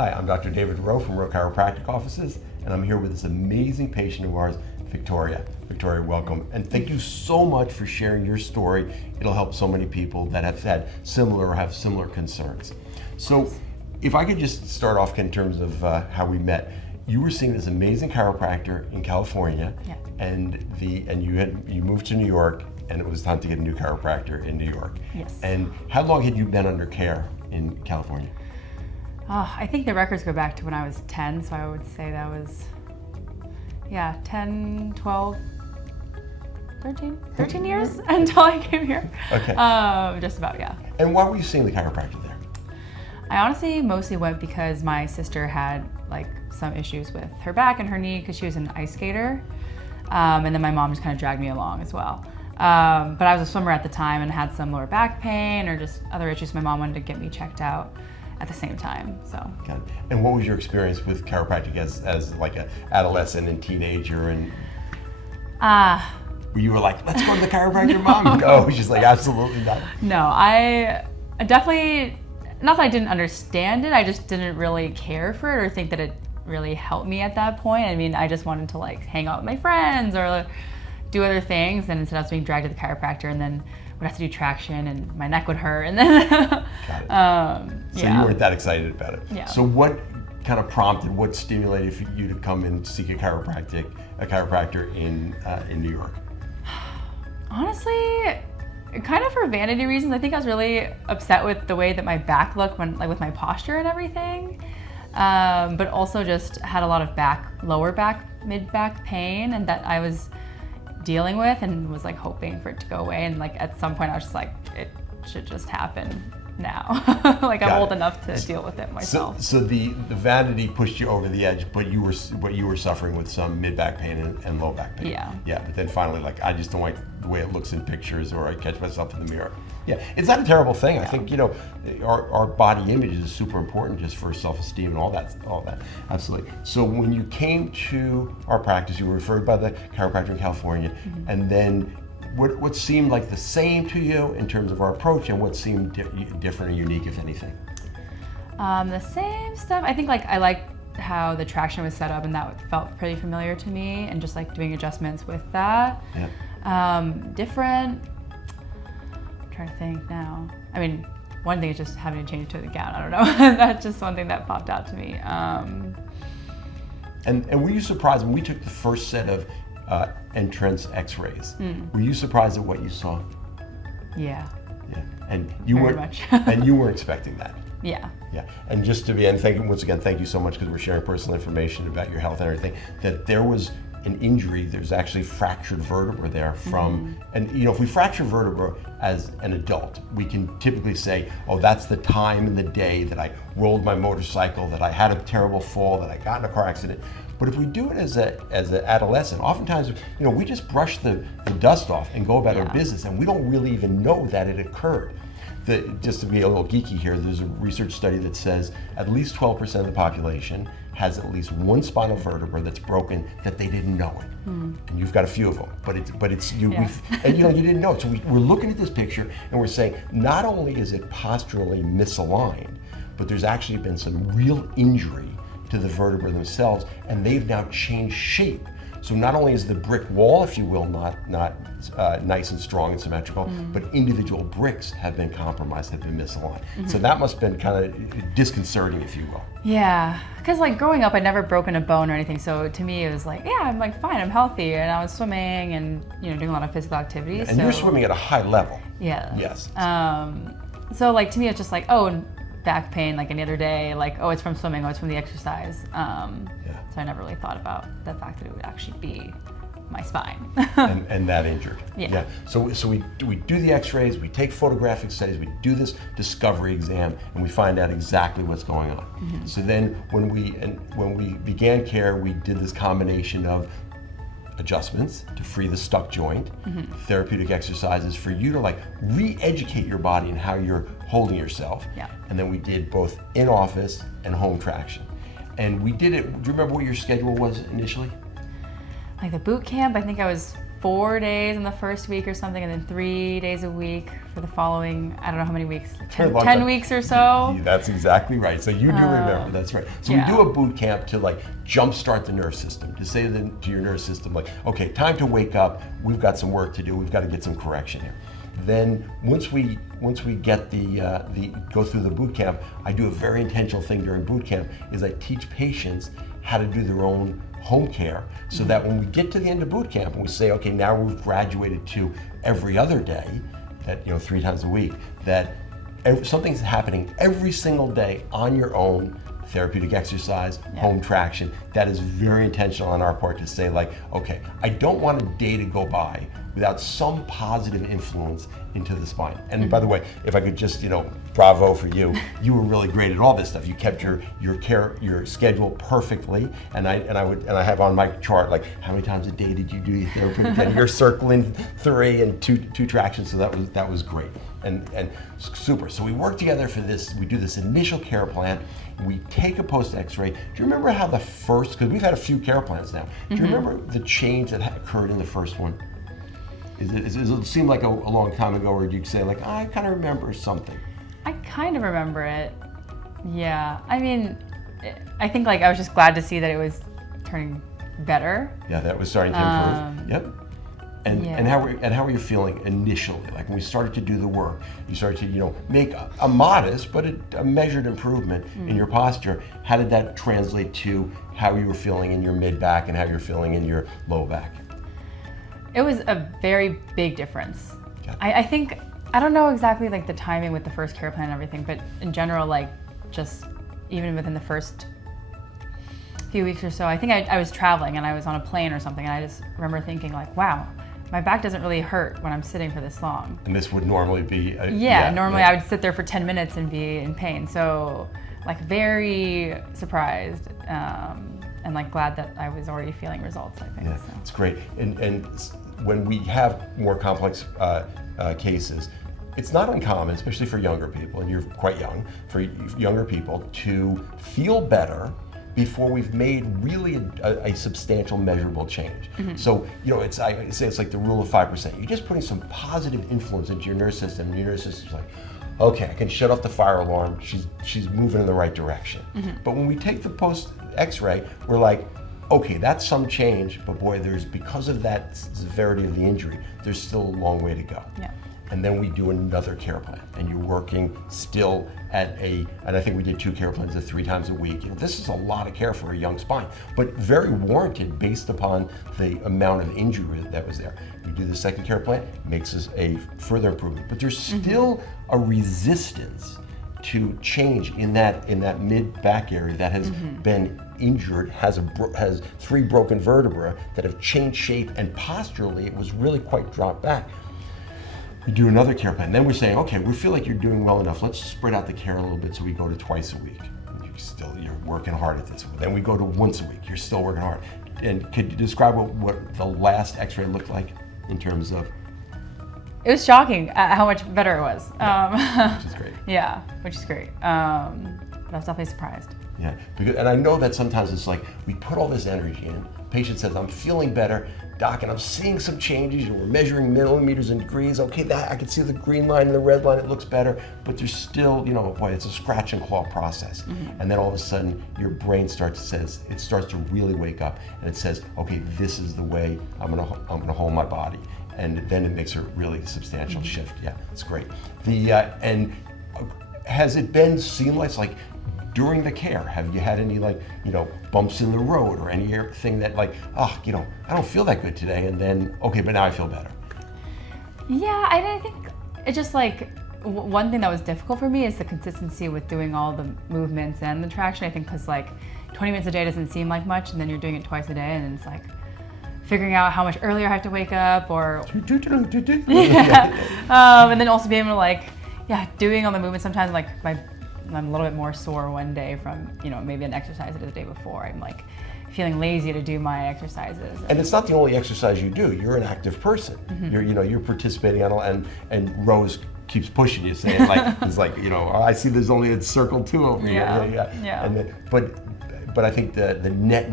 Hi, I'm Dr. David Rowe from Rowe Chiropractic offices, and I'm here with this amazing patient of ours, Victoria. Victoria, welcome. And thank you so much for sharing your story. It'll help so many people that have had similar or have similar concerns. So if I could just start off in terms of how we met. You were seeing this amazing chiropractor in California, yeah. and you moved to New York, and it was time to get a new chiropractor in New York. Yes. And how long had you been under care in California? I think the records go back to when I was 10, so I would say that was, 10, 12, 13 years until I came here. Okay. Just about, yeah. And why were you seeing the chiropractor there? I honestly mostly went because my sister had like some issues with her back and her knee because she was an ice skater. And then my mom just kind of dragged me along as well. But I was a swimmer at the time and had some lower back pain or just other issues. My mom wanted to get me checked out at the same time, so. Got it. And what was your experience with chiropractic as like an adolescent and teenager? And you were like, let's go to the chiropractor, Mom? No, she's like, absolutely not. No, I definitely, not that I didn't understand it, I just didn't really care for it or think that it really helped me at that point. I mean, I just wanted to like hang out with my friends or do other things, and instead I was being dragged to the chiropractor and then would have to do traction and my neck would hurt and then Got it. So you weren't that excited about it. Yeah. So what kind of prompted, what stimulated for you to come and seek a chiropractor in New York? Honestly, kind of for vanity reasons. I think I was really upset with the way that my back looked when, like with my posture and everything. But also just had a lot of lower back, mid-back pain, and that I was dealing with and was like hoping for it to go away. And like at some point I was just like, it should just happen now. Like I'm old enough to deal with it myself. So the vanity pushed you over the edge, but you were suffering with some mid-back pain and low back pain. Yeah. Yeah, but then finally, like, I just don't like the way it looks in pictures, or I catch myself in the mirror. Yeah, it's not a terrible thing. I think, our body image is super important just for self-esteem and all that. Absolutely. So when you came to our practice, you were referred by the chiropractor in California, and then what seemed like the same to you in terms of our approach, and what seemed different or unique, if anything? The same stuff. I think like I liked how the traction was set up, and that felt pretty familiar to me, and just like doing adjustments with that. Yeah. Different. I'm trying to think now. I mean, one thing is just having to change to the gown. I don't know. That's just one thing that popped out to me. And were you surprised when we took the first set of entrance X-rays? Were you surprised at what you saw? Yeah. Yeah. And you Very weren't. much. And you weren't expecting that. Yeah. Yeah. And just to be, and thank you so much, because we're sharing personal information about your health and everything. That there was an injury. There's actually fractured vertebra there from, and if we fracture vertebra as an adult, we can typically say, oh, that's the time in the day that I rolled my motorcycle, that I had a terrible fall, that I got in a car accident. But if we do it as an adolescent, oftentimes, we just brush the dust off and go about our business, and we don't really even know that it occurred. Just to be a little geeky here, there's a research study that says at least 12% of the population has at least one spinal vertebra that's broken that they didn't know it. And you've got a few of them, but it's you. Yeah. And you didn't know it. So we're looking at this picture and we're saying not only is it posturally misaligned, but there's actually been some real injury to the vertebrae themselves, and they've now changed shape. So not only is the brick wall, if you will, not nice and strong and symmetrical, but individual bricks have been compromised, have been misaligned. So that must have been kind of disconcerting, if you will. Yeah, because like growing up, I'd never broken a bone or anything. So to me, it was like, yeah, I'm like fine, I'm healthy, and I was swimming and doing a lot of physical activities. And you're swimming at a high level. Yeah. Yes. So like to me, it's just like, oh, back pain like any other day, like, oh, it's from swimming, oh, it's from the exercise. So I never really thought about the fact that it would actually be my spine. and that injured. Yeah. So we do the X-rays, we take photographic studies, we do this discovery exam, and we find out exactly what's going on. So then when we began care, we did this combination of adjustments to free the stuck joint, therapeutic exercises for you to like re-educate your body and how you're holding yourself. Yeah. And then we did both in-office and home traction. And we did it, do you remember what your schedule was initially? Like the boot camp, I think I was 4 days in the first week or something, and then 3 days a week for the following, I don't know how many weeks, 10 weeks or so. That's exactly right. So you do remember, that's right. So we do a boot camp to like jumpstart the nervous system, to say to your nervous system like, okay, time to wake up, we've got some work to do, we've got to get some correction here. Then once we get go through the boot camp, I do a very intentional thing during boot camp is I teach patients how to do their own home care, so that when we get to the end of boot camp and we say, okay, now we've graduated to every other day, that 3 times a week, that something's happening every single day on your own, therapeutic exercise, home traction. That is very intentional on our part to say like, okay, I don't want a day to go by without some positive influence into the spine. And by the way, if I could just, bravo for you, you were really great at all this stuff. You kept your schedule perfectly, and I have on my chart like how many times a day did you do your therapy? And you're circling 3 and two tractions, so that was great and super. So we work together for this. We do this initial care plan. We take a post X-ray. Do you remember how because we've had a few care plans now. Do you remember the change that occurred in the first one? Does it seem like a long time ago, or do you say like, I kind of remember something? I kind of remember it. Yeah. I mean, I think like I was just glad to see that it was turning better. Yeah, that was starting to improve. Yep. And how were you feeling initially? Like when we started to do the work, you started to make a modest but a measured improvement in your posture. How did that translate to how you were feeling in your mid back and how you're feeling in your low back? It was a very big difference. Okay. I think, I don't know exactly like the timing with the first care plan and everything, but in general, like just even within the first few weeks or so, I think I was traveling and I was on a plane or something, and I just remember thinking like, wow, my back doesn't really hurt when I'm sitting for this long. And this would normally be normally I would sit there for 10 minutes and be in pain. So like very surprised and like glad that I was already feeling results, I think. Yeah, so. It's great. And when we have more complex cases, it's not uncommon, especially for younger people, and you're quite young, for younger people to feel better before we've made really a substantial measurable change. So, I say it's like the rule of 5%. You're just putting some positive influence into your nervous system, and your nervous system's like, okay, I can shut off the fire alarm, she's moving in the right direction. But when we take the post X-ray, we're like, okay, that's some change, but boy, because of that severity of the injury, there's still a long way to go. Yeah. And then we do another care plan, and you're working still and I think we did 2 care plans of 3 times a week. This is a lot of care for a young spine, but very warranted based upon the amount of injury that was there. We do the second care plan, makes us a further improvement, but there's still a resistance to change in that mid back area that has been injured, has 3 broken vertebrae that have changed shape, and posturally it was really quite dropped back. We do another care plan. Then we're saying, okay, we feel like you're doing well enough. Let's spread out the care a little bit, so we go to twice a week. You're working hard at this. Then we go to once a week. You're still working hard. And could you describe what the last X-ray looked like in terms of? It was shocking how much better it was. Which is great. Yeah, which is great. But I was definitely surprised. Yeah, and I know that sometimes it's like we put all this energy in. Patient says, I'm feeling better, doc, and I'm seeing some changes, and we're measuring millimeters and degrees. Okay, I can see the green line and the red line, it looks better, but there's still, boy, it's a scratch and claw process. And then all of a sudden, your brain starts to really wake up, and it says, okay, this is the way I'm gonna hold my body. And then it makes a really substantial shift. Yeah, it's great. And has it been seamless? Like during the care, have you had any bumps in the road or anything that I don't feel that good today, and then okay, but now I feel better? Yeah, I think it's just one thing that was difficult for me is the consistency with doing all the movements and the traction. I think because 20 minutes a day doesn't seem like much, and then you're doing it twice a day, and it's figuring out how much earlier I have to wake up, or and then also being able to doing all the movements. Sometimes I'm a little bit more sore one day from maybe an exercise I did the day before. I'm feeling lazy to do my exercises. And it's not the only exercise you do. You're an active person. You're participating on and Rose keeps pushing you, saying I see there's only a circle 2 over here. Yeah. But but I think the net,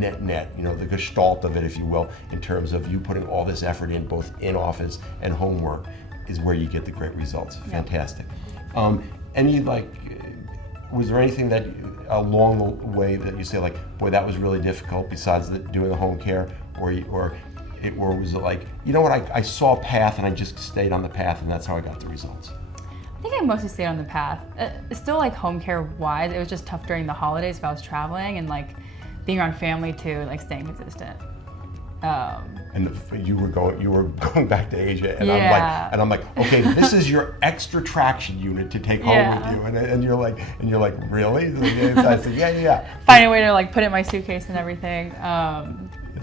you know, the gestalt of it, if you will, in terms of you putting all this effort in, both in office and homework, is where you get the great results. Yeah. Fantastic. Any like, was there anything that along the way that you say like, boy, that was really difficult besides doing the home care, or was it like, you know what, I saw a path and I just stayed on the path and that's how I got the results? I think I mostly stayed on the path. Still like home care wise, it was just tough during the holidays if I was traveling, and like being around family too, like staying consistent. And you were going back to Asia, and Yeah. I'm like, okay, this is your extra traction unit to take home Yeah. with you, and you're like, really? I said, yeah. Find a way to like put it in my suitcase and everything.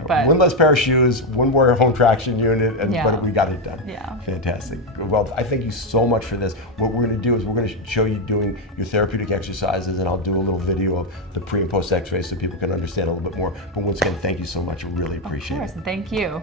But one less pair of shoes, one more home traction unit, Yeah. but we got it done. Yeah. Fantastic. Well, I thank you so much for this. What we're going to do is we're going to show you doing your therapeutic exercises, and I'll do a little video of the pre and post x-rays so people can understand a little bit more. But once again, thank you so much. I really appreciate of course, it. and thank you.